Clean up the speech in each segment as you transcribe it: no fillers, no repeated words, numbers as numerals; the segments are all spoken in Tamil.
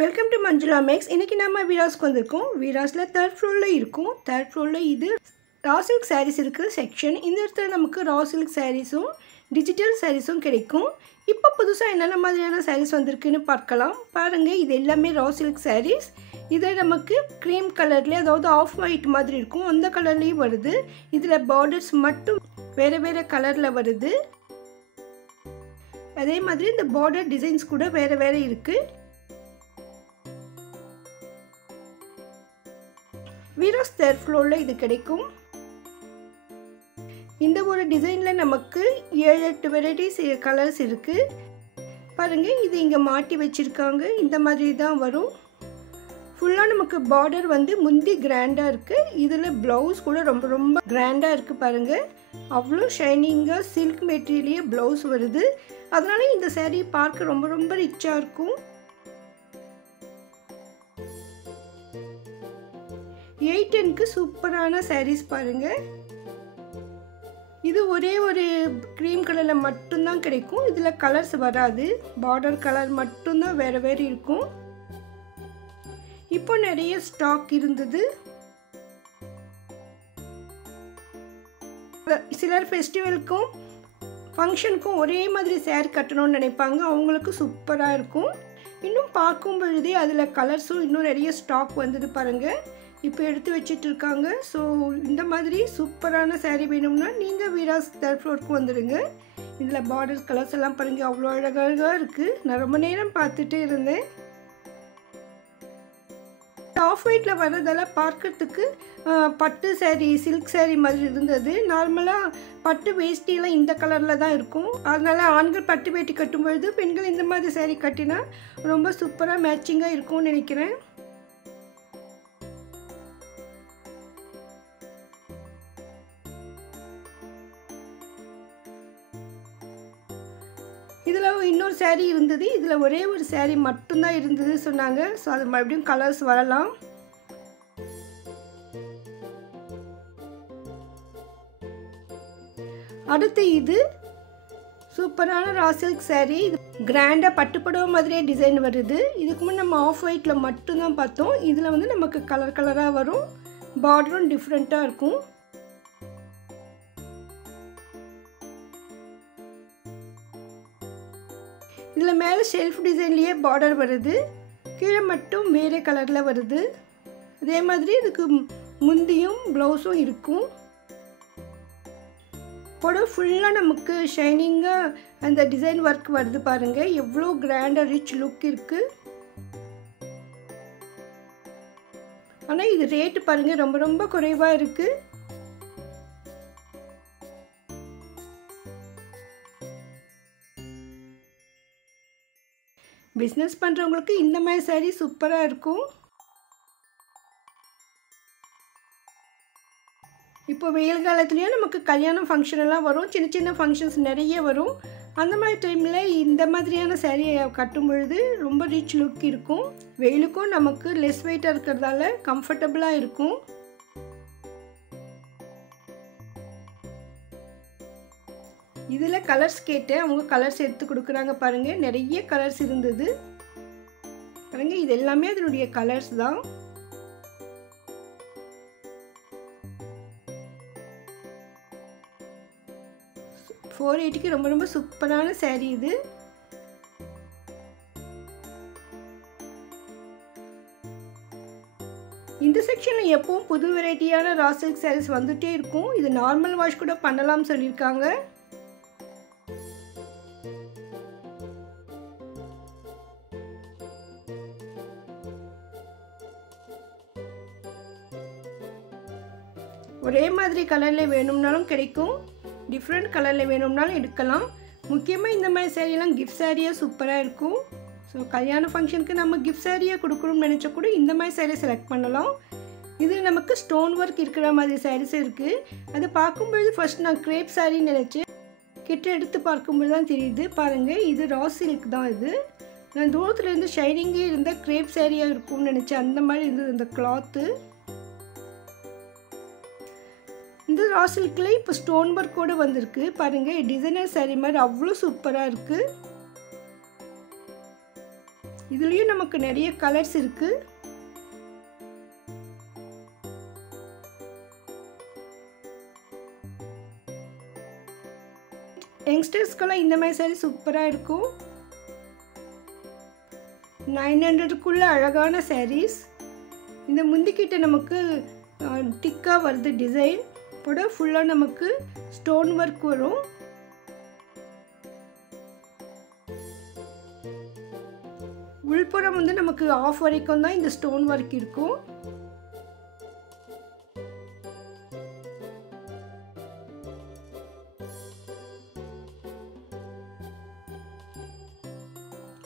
Welcome to Manjula maths. இன்றைக்கி நம்ம வீராஸ்க்கு வந்திருக்கோம். வீராஸில் தேர்ட் ஃப்ளோரில் இருக்கும். தேர்ட் ஃப்ளோரில் இது ரா சில்க் சாரீஸ் இருக்கிற செக்ஷன். இந்த இடத்துல நமக்கு ரா சில்க் சாரீஸும் டிஜிட்டல் சாரீஸும் கிடைக்கும். இப்போ புதுசாக என்னென்ன மாதிரியான சாரீஸ் வந்திருக்குன்னு பார்க்கலாம். பாருங்கள், இது எல்லாமே ரா சில்க் சாரீஸ். இதில் நமக்கு க்ரீம் கலர்லேயே, அதாவது ஆஃப் ஒயிட் மாதிரி இருக்கும், அந்த கலர்லேயும் வருது. இதில் பார்டர்ஸ் மட்டும் வேறு வேறு கலரில் வருது. அதே மாதிரி இந்த பார்டர் டிசைன்ஸ் கூட வேறு வேறு இருக்குது. வீராஸ் தேர்ட் ஃப்ளோரில் இது கிடைக்கும். இந்த ஒரு டிசைனில் நமக்கு 7-8 வெரைட்டிஸ் கலர்ஸ் இருக்குது. பாருங்கள், இது இங்கே மாட்டி வச்சுருக்காங்க. இந்த மாதிரி தான் வரும். ஃபுல்லாக நமக்கு பார்டர் வந்து முந்தி கிராண்டாக இருக்குது. இதில் ப்ளவுஸ் கூட ரொம்ப ரொம்ப கிராண்டாக இருக்குது. பாருங்கள், அவ்வளோ ஷைனிங்காக சில்க் மெட்டீரியலே ப்ளவுஸ் வருது. அதனால இந்த சாரீ பார்க்க ரொம்ப ரொம்ப ரிச்சாக இருக்கும். 810க்கு சூப்பரான சாரீஸ் பாருங்கள். இது ஒரே ஒரு க்ரீம் கலரில் மட்டும்தான் கிடைக்கும். இதில் கலர்ஸ் வராது. பார்டர் கலர் மட்டும்தான் வேறு வேறு இருக்கும். இப்போ நிறைய ஸ்டாக் இருந்தது. சிலர் ஃபெஸ்டிவலுக்கும் ஃபங்க்ஷனுக்கும் ஒரே மாதிரி சேரீ கட்டணும்னு நினைப்பாங்க. அவங்களுக்கு சூப்பராக இருக்கும். இன்னும் பார்க்கும் பொழுதே அதில் கலர்ஸும் இன்னும் நிறைய ஸ்டாக் வந்தது பாருங்கள். இப்போ எடுத்து வச்சிட்டு இருக்காங்க. ஸோ இந்த மாதிரி சூப்பரான சாரீ வேணும்னா நீங்கள் வீராஸ் தேர்ட் ஃப்ளோருக்கு வந்துடுங்க. இதில் பார்டர் கலர்ஸ் எல்லாம் பாருங்கள், அவ்வளோ அழகாக இருக்குது. நான் ரொம்ப நேரம் பார்த்துட்டே இருந்தேன். ஆஃப் ஒயிட்டில் வர்றதால பார்க்கறதுக்கு பட்டு சாரீ, சில்க் சாரீ மாதிரி இருந்தது. நார்மலாக பட்டு வேஷ்டியெல்லாம் இந்த கலரில் தான் இருக்கும். அதனால் ஆண்கள் பட்டு வேட்டி கட்டும்பொழுது பெண்கள் இந்த மாதிரி சாரீ கட்டினா ரொம்ப சூப்பராக மேட்சிங்காக இருக்கும்னு நினைக்கிறேன். இதில் இன்னொரு சாரீ இருந்தது. இதில் ஒரே ஒரு சாரீ மட்டும்தான் இருந்தது சொன்னாங்க. ஸோ அது மறுபடியும் கலர்ஸ் வரலாம். அடுத்து இது சூப்பரான ரா சில்க் சாரீ. இது கிராண்டாக பட்டுப்படவை மாதிரியே டிசைன் வருது. இதுக்கு முன்னே நம்ம ஆஃப் ஒயிட்டில் மட்டும்தான் பார்த்தோம். இதில் வந்து நமக்கு கலர் கலராக வரும். பார்டரும் டிஃப்ரெண்ட்டாக இருக்கும். இதில் மேலே ஷெல்ஃப் டிசைன்லேயே பார்டர் வருது. கீழே மட்டும் வேறு கலரில் வருது. அதே மாதிரி இதுக்கு முந்தியும் ப்ளவுஸும் இருக்கும். புடவை ஃபுல்லாக நமக்கு ஷைனிங்காக அந்த டிசைன் ஒர்க் வருது பாருங்கள். எவ்வளோ கிராண்டாக ரிச் லுக் இருக்குது. ஆனால் இது ரேட்டு பாருங்கள், ரொம்ப ரொம்ப குறைவாக இருக்குது. பிஸ்னஸ் பண்ணுறவங்களுக்கு இந்த மாதிரி சாரீ சூப்பராக இருக்கும். இப்போ வெயில் காலத்துலேயும் நமக்கு கல்யாணம் ஃபங்க்ஷன் எல்லாம் வரும். சின்ன சின்ன ஃபங்க்ஷன்ஸ் நிறைய வரும். அந்த மாதிரி டைமில் இந்த மாதிரியான சாரியை கட்டும் பொழுது ரொம்ப ரிச் லுக் இருக்கும். வெயிலுக்கும் நமக்கு லெஸ் வெயிட்டாக இருக்கிறதால கம்ஃபர்டபுளாக இருக்கும். இதில் கலர்ஸ் கேட்டேன். அவங்க கலர்ஸ் எடுத்து கொடுக்குறாங்க பாருங்கள். நிறைய கலர்ஸ் இருந்தது பாருங்கள். இது எல்லாமே அதனுடைய கலர்ஸ் தான். $480க்கு ரொம்ப ரொம்ப சூப்பரான சாரீ இது. இந்த செக்ஷனில் எப்பவும் புது வெரைட்டியான ரா சில்க் சாரீஸ் வந்துகிட்டே இருக்கும். இது நார்மல் வாஷ் கூட பண்ணலாம்னு சொல்லியிருக்காங்க. ஒரே மாதிரி கலரில் வேணும்னாலும் கிடைக்கும். டிஃப்ரெண்ட் கலரில் வேணும்னாலும் எடுக்கலாம். முக்கியமாக இந்த மாதிரி சாரீலாம் கிஃப்ட் சாரியாக சூப்பராக இருக்கும். ஸோ கல்யாண ஃபங்க்ஷனுக்கு நம்ம கிஃப்ட் சாரியாக கொடுக்கணும்னு நினச்சா கூட இந்த மாதிரி சாரீ செலக்ட் பண்ணலாம். இது நமக்கு ஸ்டோன் ஒர்க் இருக்கிற மாதிரி சாரீஸ் இருக்குது. அதை பார்க்கும்பொழுது ஃபர்ஸ்ட் நான் கிரேப் சாரின்னு நினச்சேன். கிட்ட எடுத்து பார்க்கும்போது தான் தெரியுது. பாருங்கள், இது ரா சில்க் தான். இது நான் தூரத்துலேருந்து ஷைனிங்கே இருந்தால் கிரேப் சாரியாக இருக்கும்னு நினச்சேன். அந்த மாதிரி இருந்தது இந்த கிளாத்து. இந்த ரா சில்கில் இப்போ ஸ்டோன் ஒர்க்கோடு வந்திருக்கு பாருங்கள். டிசைனர் சாரீ மாதிரி அவ்வளோ சூப்பராக இருக்குது. இதுலேயும் நமக்கு நிறைய கலர்ஸ் இருக்குது. யங்ஸ்டர்ஸ்க்கெல்லாம் இந்த மாதிரி சாரீ சூப்பராக இருக்கும். 900க்குள்ள அழகான சாரீஸ். இந்த முந்திக்கிட்ட நமக்கு திக்காக வருது டிசைன். கூட ஃபுல்லாக நமக்கு ஸ்டோன் ஒர்க் வரும். உள்புறம் வந்து நமக்கு ஆஃப் வரைக்கும் தான் இந்த ஸ்டோன் ஒர்க் இருக்கும்.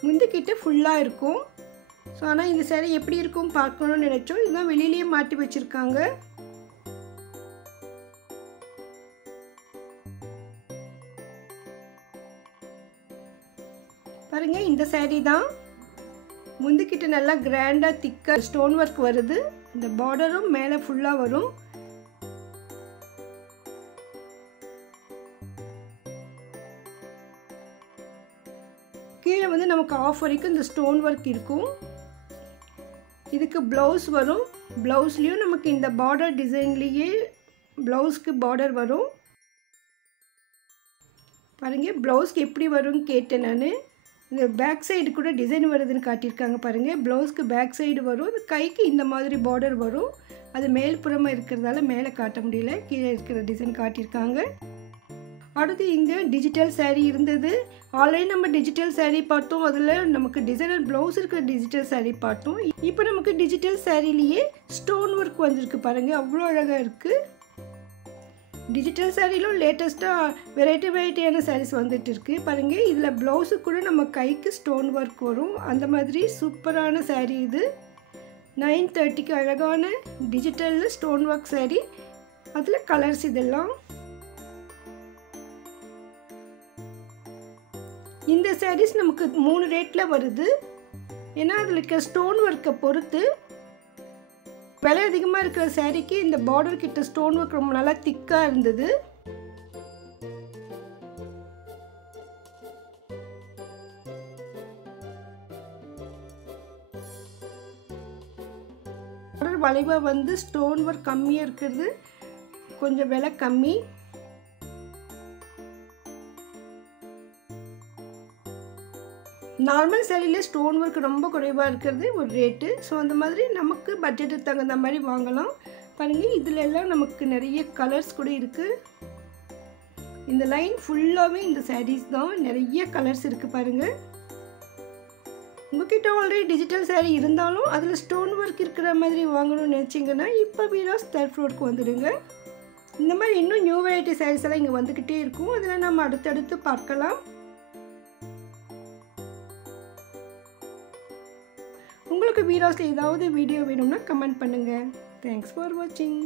முந்திக்கிட்ட ஃபுல்லாக இருக்கும். ஸோ ஆனால் இந்த சேரீ எப்படி இருக்கும் பார்க்கணும்னு நினச்சோம். இதுதான் வெளியிலேயே மாட்டி வச்சுருக்காங்க. பாருங்கள், இந்த சேரீ தான். முந்திக்கிட்ட நல்லா கிராண்டாக திக்காக ஸ்டோன் ஒர்க் வருது. இந்த பார்டரும் மேலே ஃபுல்லாக வரும். கீழே வந்து நமக்கு ஆஃப் வரைக்கும் இந்த ஸ்டோன் ஒர்க் இருக்கும். இதுக்கு ப்ளவுஸ் வரும். ப்ளவுஸ்லேயும் நமக்கு இந்த பார்டர் டிசைன்லேயே ப்ளவுஸ்க்கு பார்டர் வரும். பாருங்கள், ப்ளவுஸ்க்கு எப்படி வரும்னு கேட்டேன் நான். இந்த பேக் சைடு கூட டிசைன் வருதுன்னு காட்டியிருக்காங்க. பாருங்கள், ப்ளவுஸ்க்கு பேக் சைடு வரும். இது கைக்கு இந்த மாதிரி பார்டர் வரும். அது மேல்புறமாக இருக்கிறதால மேலே காட்ட முடியல, கீழே இருக்கிற டிசைன் காட்டியிருக்காங்க. அடுத்து இங்கே டிஜிட்டல் சாரீ இருந்தது. ஆல்ரெடி நம்ம டிஜிட்டல் சாரீ பார்த்தோம். அதில் நமக்கு டிசைனர் ப்ளவுஸ் இருக்கிற டிஜிட்டல் சாரீ பார்த்தோம். இப்போ நமக்கு டிஜிட்டல் சாரீலேயே ஸ்டோன் ஒர்க் வந்திருக்கு. பாருங்கள், அவ்வளோ அழகாக இருக்குது. டிஜிட்டல் சாரிலும் லேட்டஸ்ட்டாக வெரைட்டியான சாரீஸ் வந்துட்டு இருக்குது. பாருங்கள், இதில் ப்ளவுஸு கூட நம்ம கைக்கு ஸ்டோன் ஒர்க் வரும். அந்த மாதிரி சூப்பரான சாரீ இது. 930க்கு அழகான டிஜிட்டலில் ஸ்டோன் ஒர்க் சாரீ. அதில் கலர்ஸ் இதெல்லாம். இந்த சாரீஸ் நமக்கு 3 ரேட்டில் வருது. ஏன்னா அதில் இருக்க ஸ்டோன் ஒர்க்கை பொறுத்து விலை அதிகமாக இருக்கிற சாரீக்கு இந்த பார்டர் கிட்ட ஸ்டோன் ஒர்க் ரொம்ப நல்லா திக்காக இருந்தது. பார்டர் வளைவாக வந்து ஸ்டோன் ஒர்க் கம்மியாக இருக்கிறது கொஞ்சம் விலை கம்மி. நார்மல் சாரியில் ஸ்டோன் ஒர்க் ரொம்ப குறைவாக இருக்கிறது ஒரு ரேட்டு. ஸோ அந்த மாதிரி நமக்கு பட்ஜெட்டுக்கு தகுந்த மாதிரி வாங்கலாம். பாருங்கள், இதில் எல்லாம் நமக்கு நிறைய கலர்ஸ் கூட இருக்குது. இந்த லைன் ஃபுல்லாகவே இந்த சாரீஸ் தான். நிறைய கலர்ஸ் இருக்குது பாருங்கள். உங்கள்கிட்ட ஆல்ரெடி டிஜிட்டல் சாரீ இருந்தாலும் அதில் ஸ்டோன் ஒர்க் இருக்கிற மாதிரி வாங்கணும்னு நினச்சிங்கன்னா இப்போ வீராஸ் 3rd ஃப்ளோருக்கு வந்துடுங்க. இந்த மாதிரி இன்னும் நியூ வெரைட்டி சாரீஸ் எல்லாம் இங்கே வந்துக்கிட்டே இருக்கும். அதில் நம்ம அடுத்தடுத்து பார்க்கலாம். உங்களுக்கு வீடியோஸில் ஏதாவது வீடியோ வேணும்னா கமெண்ட் பண்ணுங்கள். தேங்க்ஸ் ஃபார் வாட்சிங்.